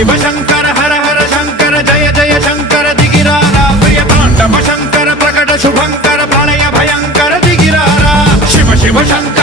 शिव शंकर हर हर शंकर जय जय शंकर दिगिरारा प्रिय तांडव शंकर प्रकट शुभंकर प्रलय भयंकर दिगिरारा शिव शिव शंकर